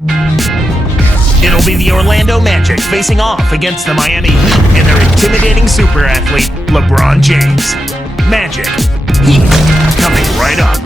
It'll be the Orlando Magic facing off against the Miami Heat and their intimidating super athlete, LeBron James. Magic, Heat, coming right up.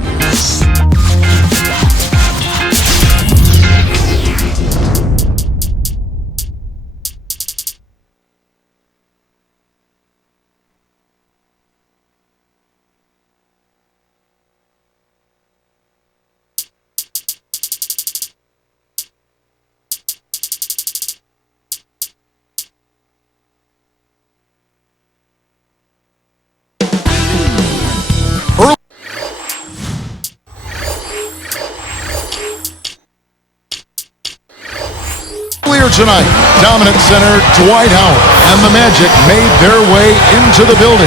Tonight, dominant center Dwight Howard and the Magic made their way into the building.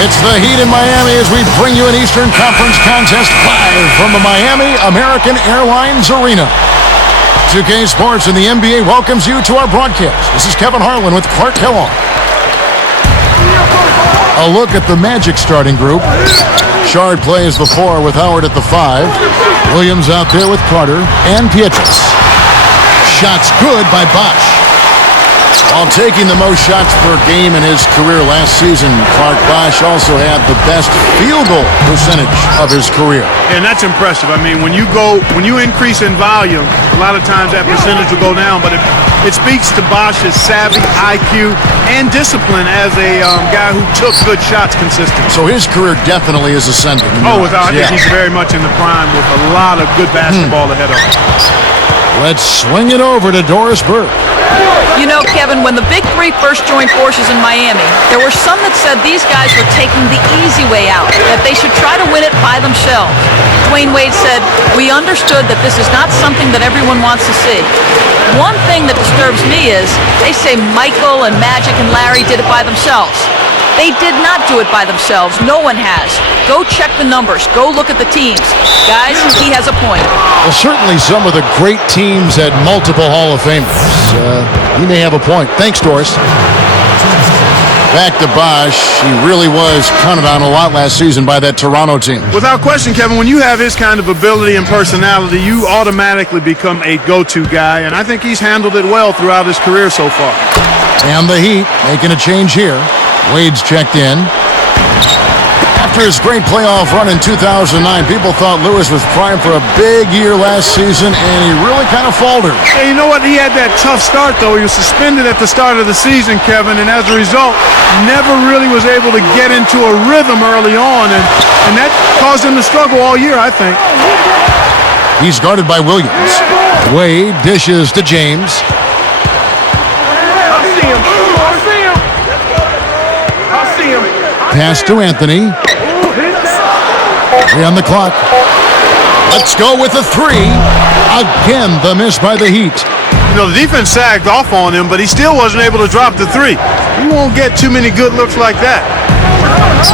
It's the Heat in Miami as we bring you an Eastern Conference contest live from the Miami American Airlines Arena. 2K Sports and the NBA welcomes you to our broadcast. This is Kevin Harlan with Clark Kellogg. A look at the Magic starting group. Shard plays the 4 with Howard at the 5. Williams out there with Carter and Pietrus. Shots good by Bosch. While taking the most shots per game in his career last season, Clark Bosch also had the best field goal percentage of his career. And that's impressive. I mean, when you increase in volume, a lot of times that percentage will go down, but it speaks to Bosch's savvy, IQ, and discipline as a guy who took good shots consistently. So his career definitely is ascending. Oh, I think he's very much in the prime with a lot of good basketball ahead of him. Let's swing it over to Doris Burke. You know, Kevin, when the Big Three first joined forces in Miami, there were some that said these guys were taking the easy way out, that they should try to win it by themselves. Dwayne Wade said, "We understood that this is not something that everyone wants to see." One thing that disturbs me is they say Michael and Magic and Larry did it by themselves. They did not do it by themselves. No one has. Go check the numbers. Go look at the teams. Guys, he has a point. Well, certainly some of the great teams had multiple Hall of Famers. He may have a point. Thanks, Doris. Back to Bosch. He really was counted on a lot last season by that Toronto team. Without question, Kevin, when you have his kind of ability and personality, you automatically become a go-to guy, and I think he's handled it well throughout his career so far. And the Heat making a change here. Wade's checked in. After his great playoff run in 2009, people thought Lewis was primed for a big year last season, and he really kind of faltered. Yeah, you know what? He had that tough start, though. He was suspended at the start of the season, Kevin, and as a result, never really was able to get into a rhythm early on, and that caused him to struggle all year, I think. He's guarded by Williams. Wade dishes to James. Pass to Anthony. 3 on the clock. Let's go with the 3. Again, the miss by the Heat. You know, the defense sagged off on him, but he still wasn't able to drop the 3. You won't get too many good looks like that.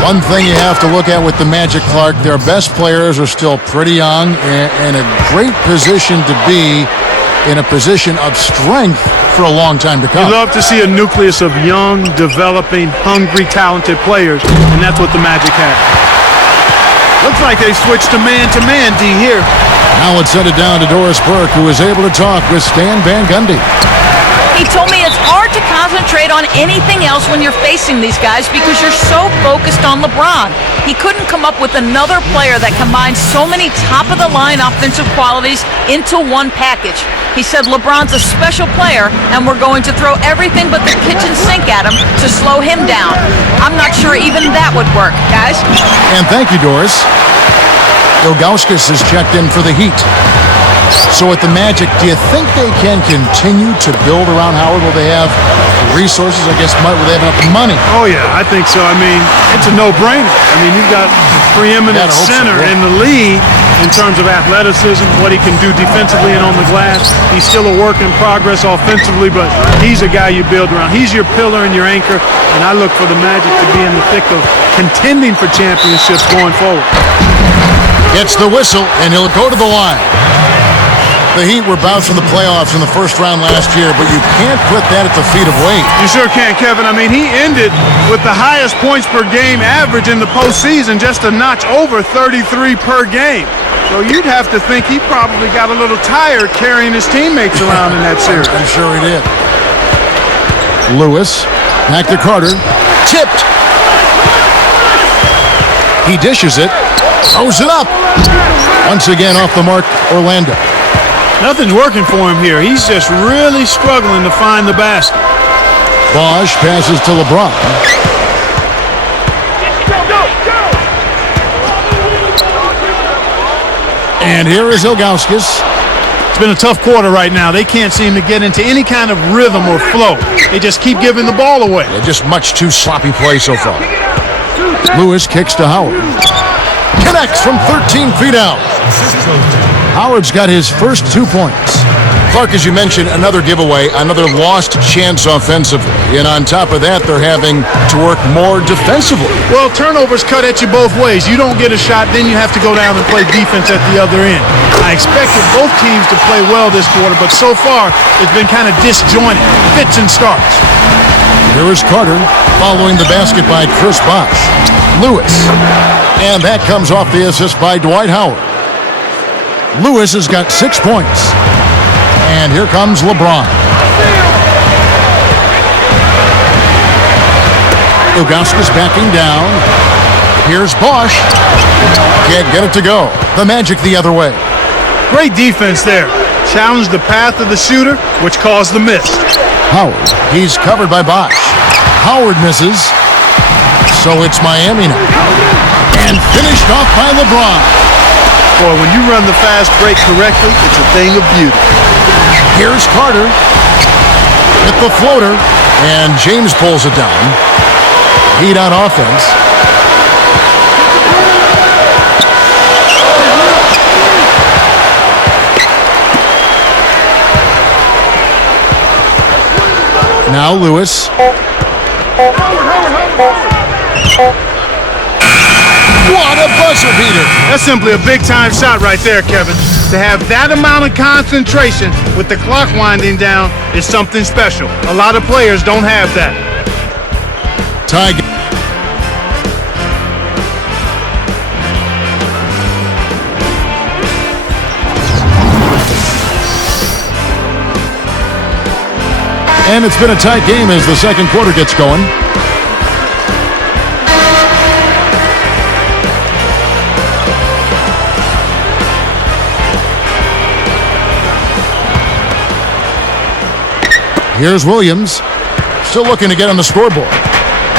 One thing you have to look at with the Magic, Clark, their best players are still pretty young and a great position to be, in a position of strength for a long time to come. You love to see a nucleus of young, developing, hungry, talented players, and that's what the Magic have. Looks like they switched to man D here. Now let's send it down to Doris Burke, who was able to talk with Stan Van Gundy. He told me it's hard to concentrate on anything else when you're facing these guys because you're so focused on LeBron. He couldn't come up with another player that combines so many top-of-the-line offensive qualities into one package. He said LeBron's a special player, and we're going to throw everything but the kitchen sink at him to slow him down. I'm not sure even that would work, guys. And thank you, Doris. Ilgauskas is checked in for the Heat. So with the Magic, do you think they can continue to build around Howard? Will they have resources? I guess will they have enough money? Oh, yeah, I think so. I mean, it's a no-brainer. I mean, you've got a preeminent center in the league in terms of athleticism, what he can do defensively and on the glass. He's still a work in progress offensively, but he's a guy you build around. He's your pillar and your anchor, and I look for the Magic to be in the thick of contending for championships going forward. Gets the whistle, and he'll go to the line. The Heat were bounced from the playoffs in the first round last year, but you can't put that at the feet of Wade. You sure can, Kevin. I mean, he ended with the highest points per game average in the postseason, just a notch over 33 per game. So you'd have to think he probably got a little tired carrying his teammates around in that series. I'm sure he did. Lewis, back to Carter, tipped. He dishes it, throws it up. Once again off the mark, Orlando. Nothing's working for him here. He's just really struggling to find the basket. Bosch passes to LeBron. And here is Ilgauskas. It's been a tough quarter right now. They can't seem to get into any kind of rhythm or flow. They just keep giving the ball away. Yeah, just much too sloppy play so far. Lewis kicks to Howard. Connects from 13 feet out. Howard's got his first 2 points. Clark, as you mentioned, another giveaway, another lost chance offensively. And on top of that, they're having to work more defensively. Well, turnovers cut at you both ways. You don't get a shot, then you have to go down and play defense at the other end. I expected both teams to play well this quarter, but so far, it's been kind of disjointed, fits and starts. Here is Carter, following the basket by Chris Bosch. Lewis, and that comes off the assist by Dwight Howard. Lewis has got 6 points. And here comes LeBron. Ilgauskas backing down. Here's Bosch. Can't get it to go. The Magic the other way. Great defense there. Challenged the path of the shooter, which caused the miss. Howard, he's covered by Bosch. Howard misses. So it's Miami now. And finished off by LeBron. Boy, when you run the fast break correctly, it's a thing of beauty. Here's Carter with the floater, and James pulls it down. Heat on offense. Now Lewis. What a buzzer beater. That's simply a big-time shot right there, Kevin. To have that amount of concentration with the clock winding down is something special. A lot of players don't have that. Tie. And it's been a tight game as the second quarter gets going. Here's Williams, still looking to get on the scoreboard.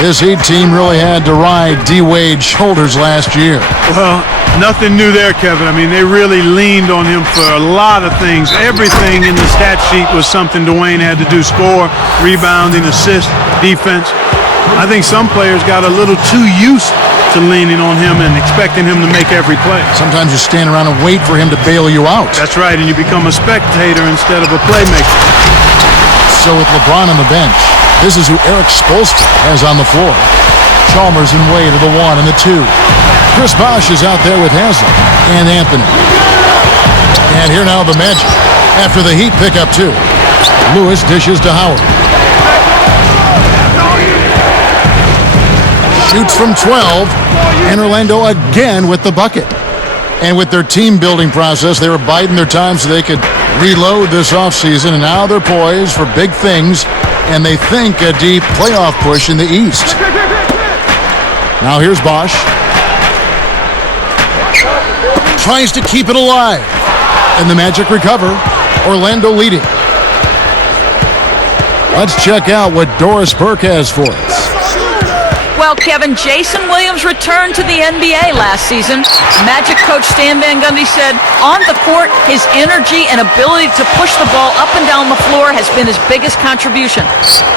This Heat team really had to ride D-Wade's shoulders last year. Well, nothing new there, Kevin. I mean, they really leaned on him for a lot of things. Everything in the stat sheet was something Dwayne had to do: score, rebounding, assist, defense. I think some players got a little too used to leaning on him and expecting him to make every play. Sometimes you stand around and wait for him to bail you out. That's right, and you become a spectator instead of a playmaker. So with LeBron on the bench, this is who Eric Spoelstra has on the floor. Chalmers and Wade are the 1 and the 2. Chris Bosch is out there with Haslem and Anthony. And here now the Magic after the Heat pick up 2. Lewis dishes to Howard. Shoots from 12, and Orlando again with the bucket. And with their team building process, they were biding their time so they could reload this offseason, and now they're poised for big things, and they think a deep playoff push in the East. Now here's Bosch. Tries to keep it alive, and the Magic recover. Orlando leading. Let's check out what Doris Burke has for us. Well, Kevin, Jason Williams returned to the NBA last season. Magic coach Stan Van Gundy said, on the court, his energy and ability to push the ball up and down the floor has been his biggest contribution.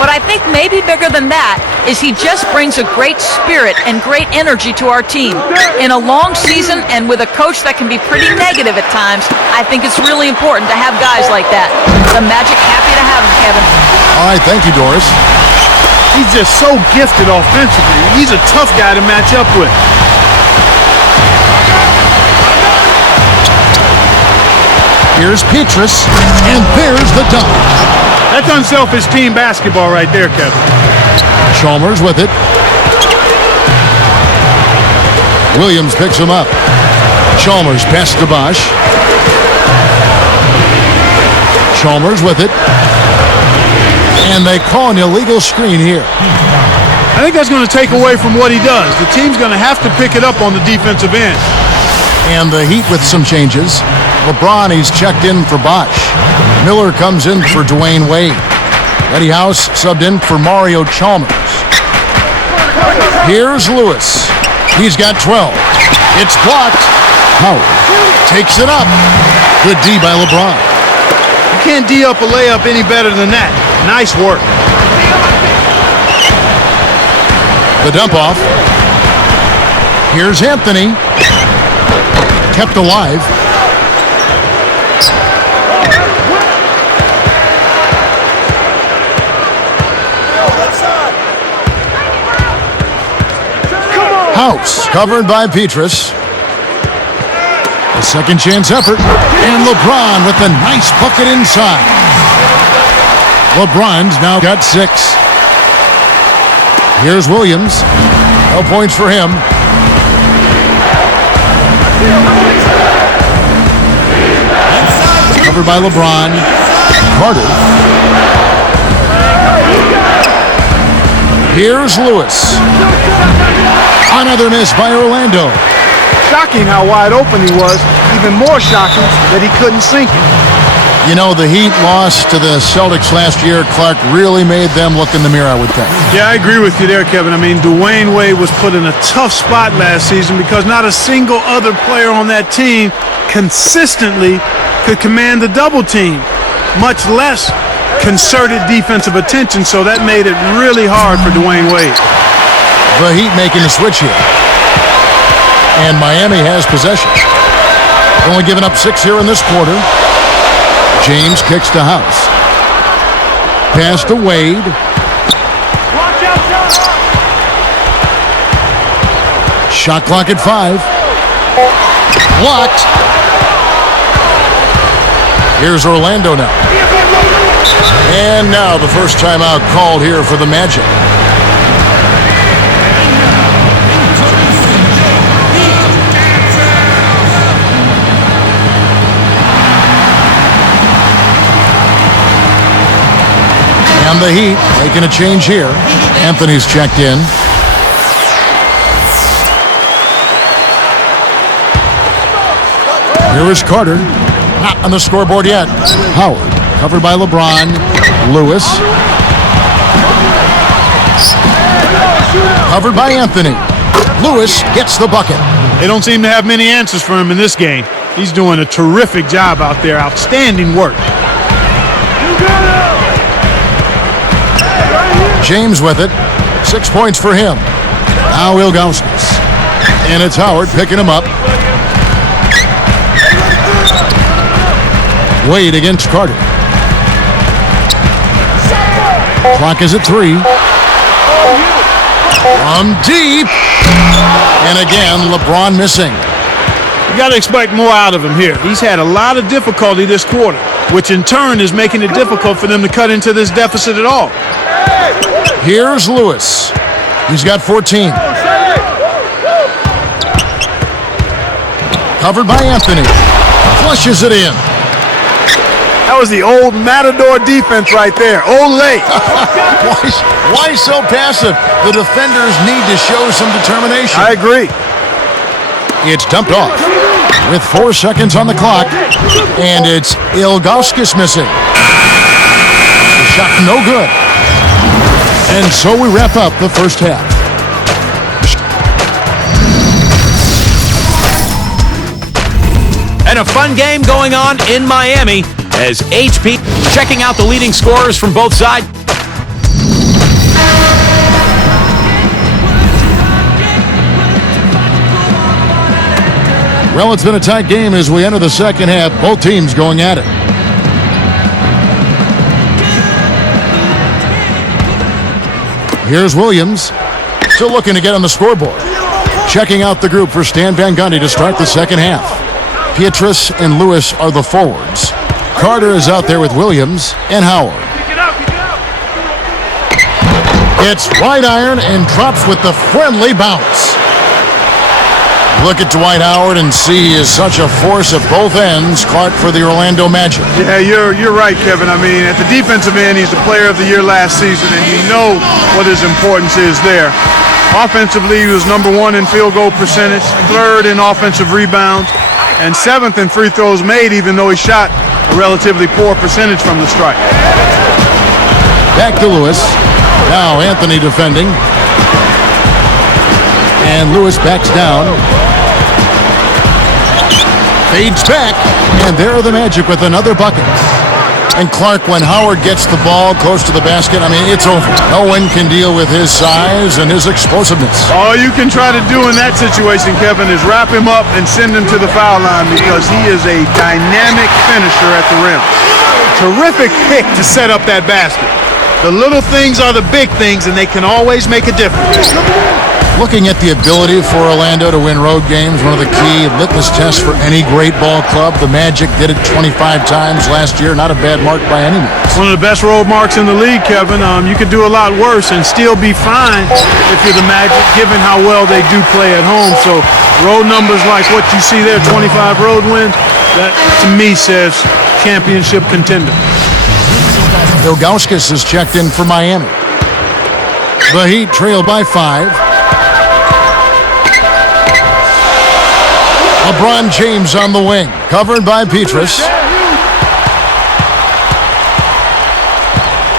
But I think maybe bigger than that is he just brings a great spirit and great energy to our team. In a long season and with a coach that can be pretty negative at times, I think it's really important to have guys like that. The Magic happy to have him, Kevin. All right, thank you, Doris. He's just so gifted offensively. He's a tough guy to match up with. Here's Petrus, and there's the dunk. That's unselfish team basketball right there, Kevin. Chalmers with it. Williams picks him up. Chalmers past to Bosch. Chalmers with it. And they call an illegal screen here. I think that's going to take away from what he does. The team's going to have to pick it up on the defensive end. And the Heat with some changes. LeBron, he's checked in for Bosch. Miller comes in for Dwayne Wade. Eddie House subbed in for Mario Chalmers. Here's Lewis. He's got 12. It's blocked. Howard takes it up. Good D by LeBron. You can't D up a layup any better than that. Nice work. The dump off. Here's Anthony. Kept alive. House covered by Petrus. A second chance effort. And LeBron with a nice bucket inside. LeBron's now got 6. Here's Williams. No points for him. Covered by LeBron. Carter. Here's Lewis. Another miss by Orlando. Shocking how wide open he was. Even more shocking that he couldn't sink it. You know, the Heat lost to the Celtics last year. Clark really made them look in the mirror, I would think. Yeah, I agree with you there, Kevin. I mean, Dwayne Wade was put in a tough spot last season because not a single other player on that team consistently could command the double team, much less concerted defensive attention, so that made it really hard for Dwayne Wade. The Heat making a switch here. And Miami has possession. Only giving up 6 here in this quarter. James kicks to House. Pass to Wade. Shot clock at 5. Blocked. Here's Orlando now. And now the first timeout called here for the Magic. And the Heat making a change here. Anthony's checked in. Here is Carter. Not on the scoreboard yet. Howard covered by LeBron. Lewis. Covered by Anthony. Lewis gets the bucket. They don't seem to have many answers for him in this game. He's doing a terrific job out there. Outstanding work. James with it. 6 points for him. Now Ilgauskas. And it's Howard picking him up. Wade against Carter. Clock is at 3. From deep. And again, LeBron missing. You got to expect more out of him here. He's had a lot of difficulty this quarter, which in turn is making it difficult for them to cut into this deficit at all. Here's Lewis. He's got 14. Covered by Anthony. Flushes it in. That was the old Matador defense right there. Olay. Why so passive? The defenders need to show some determination. I agree. It's dumped off with 4 seconds on the clock, and it's Ilgauskas missing. The shot no good. And so we wrap up the first half. And a fun game going on in Miami as HP checking out the leading scorers from both sides. Well, it's been a tight game as we enter the second half. Both teams going at it. Here's Williams. Still looking to get on the scoreboard. Checking out the group for Stan Van Gundy to start the second half. Pietrus and Lewis are the forwards. Carter is out there with Williams and Howard. It's right iron and drops with the friendly bounce. Look at Dwight Howard and see he is such a force at both ends. Clark for the Orlando Magic. Yeah, you're right, Kevin. I mean, at the defensive end, he's the player of the year last season, and you know what his importance is there. Offensively, he was #1 in field goal percentage, 3rd in offensive rebounds, and 7th in free throws made, even though he shot a relatively poor percentage from the stripe. Back to Lewis. Now Anthony defending. And Lewis backs down. Fades back. And there are the Magic with another bucket. And Clark, when Howard gets the ball close to the basket, I mean, it's over. No one can deal with his size and his explosiveness. All you can try to do in that situation, Kevin, is wrap him up and send him to the foul line because he is a dynamic finisher at the rim. Terrific pick to set up that basket. The little things are the big things, and they can always make a difference. Looking at the ability for Orlando to win road games, one of the key litmus tests for any great ball club. The Magic did it 25 times last year. Not a bad mark by any means. One of the best road marks in the league, Kevin. You could do a lot worse and still be fine if you're the Magic, given how well they do play at home. So road numbers like what you see there, 25 road wins, that to me says championship contender. Ilgauskas is checked in for Miami. The Heat trail by 5. LeBron James on the wing, covered by Pietrus.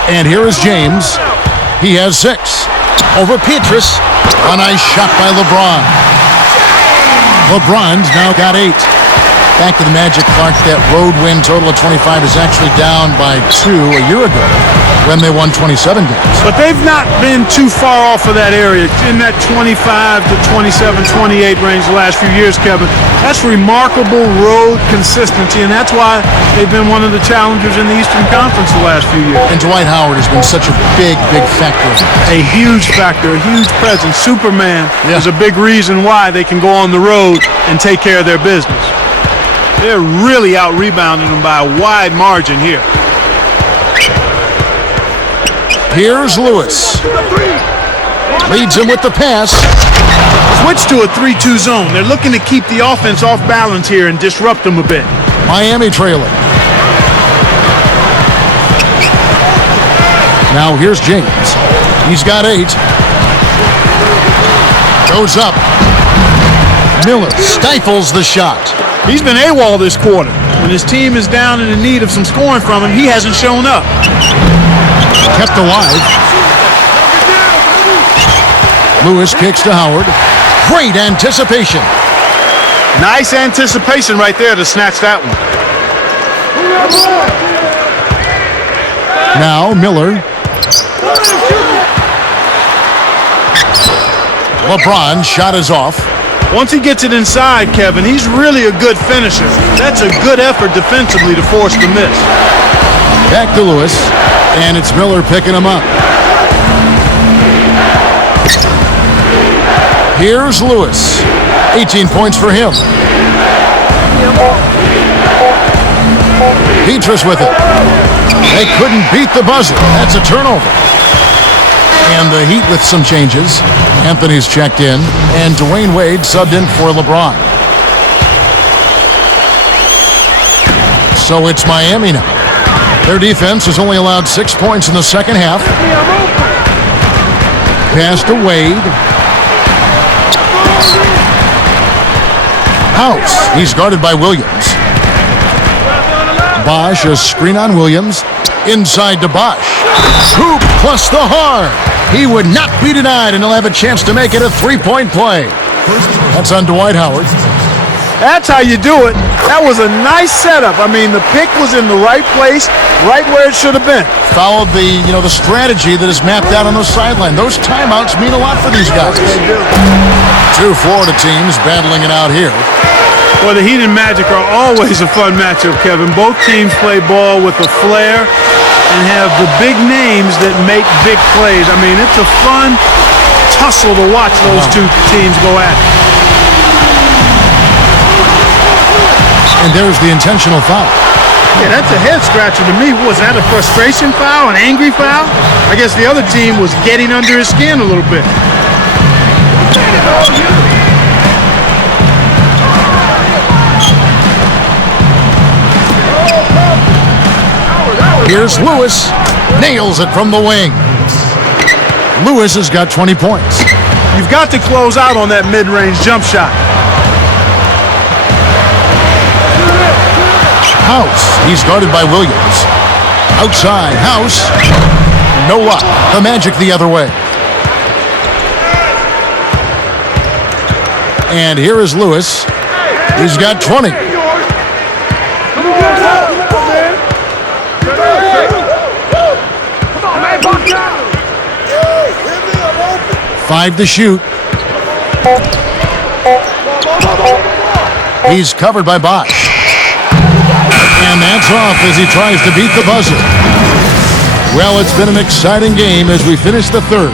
And here is James. He has 6. Over Pietrus. A nice shot by LeBron. LeBron's now got 8. Back to the Magic, Clark. That road win total of 25 is actually down by 2 a year ago when they won 27 games. But they've not been too far off of that area, in that 25 to 27, 28 range the last few years, Kevin. That's remarkable road consistency, and that's why they've been one of the challengers in the Eastern Conference the last few years. And Dwight Howard has been such a big factor. A huge factor, a huge presence. Superman is a big reason why they can go on the road and take care of their business. They're really out-rebounding them by a wide margin here. Here's Lewis. Leads him with the pass. Switch to a 3-2 zone. They're looking to keep the offense off balance here and disrupt them a bit. Miami trailing. Now here's James. He's got 8. Goes up. Miller stifles the shot. He's been AWOL this quarter. When his team is down and in need of some scoring from him, he hasn't shown up. Kept alive. Lewis kicks to Howard. Great anticipation. Nice anticipation right there to snatch that one. Now Miller. LeBron's shot is off. Once he gets it inside, Kevin, he's really a good finisher. That's a good effort defensively to force the miss. Back to Lewis, and it's Miller picking him up. Here's Lewis. 18 points for him. Pietrus with it. They couldn't beat the buzzer. That's a turnover. And the Heat with some changes. Anthony's checked in, and Dwayne Wade subbed in for LeBron. So it's Miami now. Their defense has only allowed 6 points in the second half. Pass to Wade. House. He's guarded by Williams. Bosch, a screen on Williams. Inside to Bosch. Hoop plus the hard. He would not be denied, and he'll have a chance to make it a 3-point play. That's on Dwight Howard. That's how you do it. That was a nice setup. I mean, the pick was in the right place, right where it should have been. Followed the strategy that is mapped out on the sideline. Those timeouts mean a lot for these guys. They do. 2 Florida teams battling it out here. Well, the Heat and Magic are always a fun matchup, Kevin. Both teams play ball with a flair and have the big names that make big plays. I mean, it's a fun tussle to watch those two teams go at it. And there's the intentional foul. Yeah, that's a head scratcher to me. Was that a frustration foul, an angry foul? I guess the other team was getting under his skin a little bit. Here's Lewis. Nails it from the wing. Lewis has got 20 points. You've got to close out on that mid-range jump shot. House. He's guarded by Williams. Outside. House. No luck. The Magic the other way. And here is Lewis. He's got 20. Five to shoot. He's covered by Bosch. And that's off as he tries to beat the buzzer. Well, it's been an exciting game as we finish the third.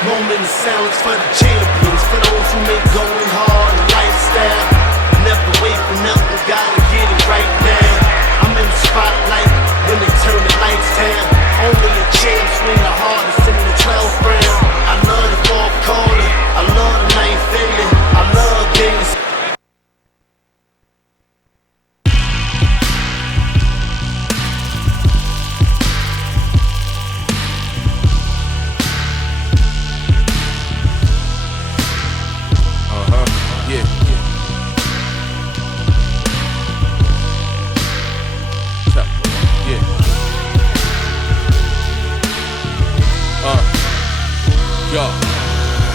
Moment of silence for the champions, for those who make going hard a lifestyle. Never wait for nothing, gotta get it right now. I'm in the spotlight when they turn the lights down. Only a champ swing the hardest in the 12th round. I love the fourth quarter, I love the ninth inning, I love games.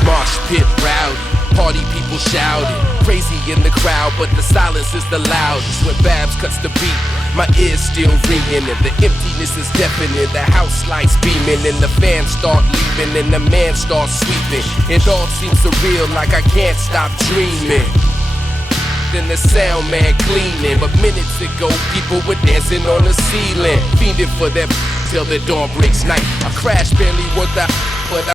Mosh pit rowdy, party people shouting, crazy in the crowd, but the silence is the loudest. When Babs cuts the beat, my ears still ringing, and the emptiness is deafening. The house lights beaming, and the fans start leaving, and the man starts sweeping. It all seems surreal, like I can't stop dreaming. Then the sound man cleaning, but minutes ago people were dancing on the ceiling, fiending for that till the dawn breaks night. I crashed barely worth out, but